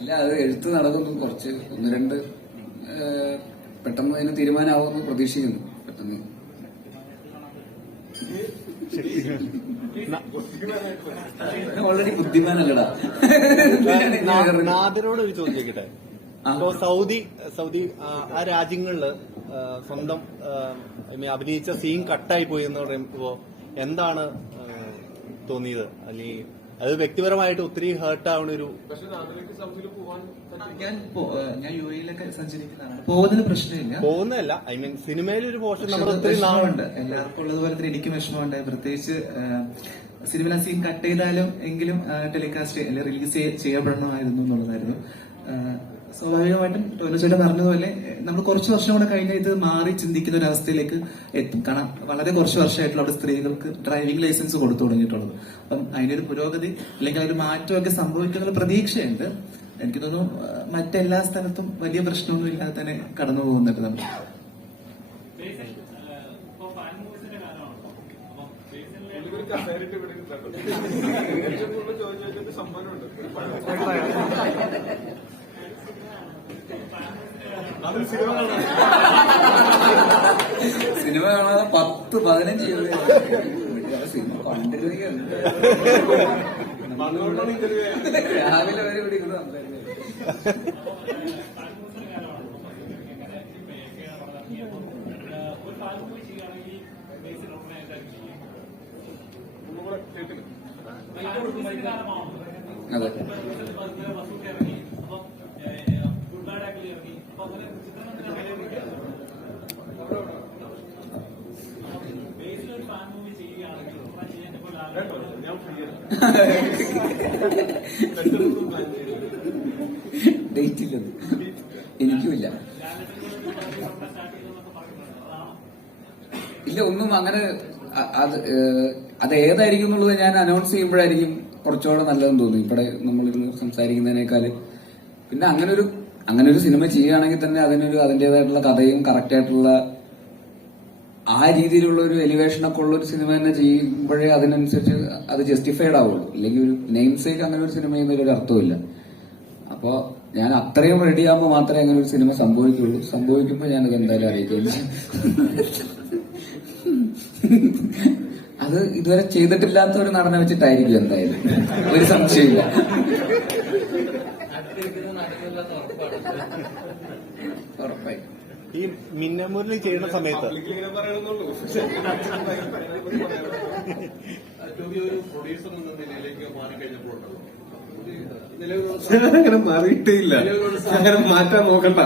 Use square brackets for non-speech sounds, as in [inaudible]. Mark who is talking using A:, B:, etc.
A: ഇല്ല അത് എഴുത്ത് നടക്കുന്നു. കുറച്ച് ഒന്ന് രണ്ട് പെട്ടെന്ന് അതിന് തീരുമാനമാവുമെന്ന് പ്രതീക്ഷിക്കുന്നു. പെട്ടെന്ന്. ഓൾറെഡി ബുദ്ധിമാനല്ലടാ.
B: നാദിനോട് ഒരു ചോദ്യം ചോദിക്കട്ടെ?
A: ആ.
B: സൗദി സൗദി ആ, രാജ്യങ്ങളിൽ സ്വന്തം അഭിനയിച്ച സീൻ കട്ടായി പോയി എന്ന് പറയുമ്പോ എന്താണ് തോന്നിയത്? അല്ലെങ്കിൽ അത് വ്യക്തിപരമായിട്ട് ഒത്തിരി ഹേർട്ട് ആവുന്ന ഒരു
C: ഞാൻ പോ- ഞാൻ യു എയിലൊക്കെ സഞ്ചരിക്കുന്നതാണ്. പോകുന്നതിന് പ്രശ്നമില്ല.
B: പോകുന്നതല്ല. ഐ മീൻ സിനിമയിൽ ഒരു പോർഷൻ നമ്മൾ ഒത്തിരി നാളുണ്ട്
C: എല്ലാവർക്കും ഉള്ളതുപോലെ തന്നെ എനിക്കും വിഷമമുണ്ട്. പ്രത്യേകിച്ച് സിനിമ സീൻ കട്ട് ചെയ്താലും എങ്കിലും ടെലികാസ്റ്റ് അല്ലെങ്കിൽ റിലീസ് ചെയ്യപ്പെടണമായിരുന്നു എന്നുള്ളതായിരുന്നു. സ്വാഭാവികമായിട്ടും ടോനോചേട്ടൻ പറഞ്ഞതുപോലെ നമ്മൾ കുറച്ച് വർഷം കൂടെ കഴിഞ്ഞ ഇത് മാറി ചിന്തിക്കുന്ന ഒരു അവസ്ഥയിലേക്ക് എത്തും. കാരണം വളരെ കുറച്ച് വർഷമായിട്ടുള്ള അവിടെ സ്ത്രീകൾക്ക് ഡ്രൈവിംഗ് ലൈസൻസ് കൊടുത്തു തുടങ്ങിയിട്ടുള്ളത്. അപ്പം അതിനൊരു പുരോഗതി അല്ലെങ്കിൽ ഒരു മാറ്റമൊക്കെ സംഭവിക്കുന്ന ഒരു പ്രതീക്ഷയുണ്ട്. എനിക്ക് തോന്നുന്നു മറ്റെല്ലാ സ്ഥലത്തും വലിയ പ്രശ്നമൊന്നും ഇല്ലാതെ തന്നെ കടന്നു പോകുന്നുണ്ട് നമ്മൾ. [laughs]
A: സിനിമ കാണാതെ പത്ത് പതിനഞ്ച് സിനിമ രാവിലെ വരെ പിടിക്കുന്നത്. അതെ [laughs] ഡേറ്റ് ഇല്ലെന്ന് എനിക്കുമില്ല. ഇല്ല ഒന്നും അങ്ങനെ അത് അത് ഏതായിരിക്കും എന്നുള്ളത് ഞാൻ അനൗൺസ് ചെയ്യുമ്പോഴായിരിക്കും കുറച്ചുകൂടെ നല്ലതെന്ന് തോന്നി ഇവിടെ നമ്മളിരുന്ന് സംസാരിക്കുന്നതിനേക്കാൾ. പിന്നെ അങ്ങനെ ഒരു അങ്ങനെ ഒരു സിനിമ ചെയ്യുകയാണെങ്കിൽ തന്നെ അതിനൊരു അതിന്റെതായിട്ടുള്ള കഥയും കറക്റ്റ് ആയിട്ടുള്ള ആ രീതിയിലുള്ള ഒരു എലിവേഷൻ ഒക്കെ ഉള്ള ഒരു സിനിമ തന്നെ ചെയ്യുമ്പോഴേ അതിനനുസരിച്ച് അത് ജസ്റ്റിഫൈഡ് ആവുള്ളൂ. അല്ലെങ്കിൽ ഒരു നെയിം സേക്ക് അങ്ങനെ ഒരു സിനിമ ചെയ്യുന്നതിൽ ഒരു അർത്ഥമില്ല അപ്പോ ഞാൻ അത്രയും റെഡി ആകുമ്പോൾ മാത്രമേ അങ്ങനെ ഒരു സിനിമ സംഭവിക്കുള്ളൂ. സംഭവിക്കുമ്പോൾ ഞാനത് എന്തായാലും അറിയിക്കുന്നു അത് ഇതുവരെ ചെയ്തിട്ടില്ലാത്ത ഒരു നടനെ വെച്ചിട്ടായിരിക്കും എന്തായാലും. ഒരു സംശയമില്ല
B: ഈ മിന്നമുരളി ചെയ്യുന്ന സമയത്ത്.
D: അങ്ങനെ മാറിയിട്ടേ ഇല്ല. അങ്ങനെ മാറ്റാൻ നോക്കണ്ട.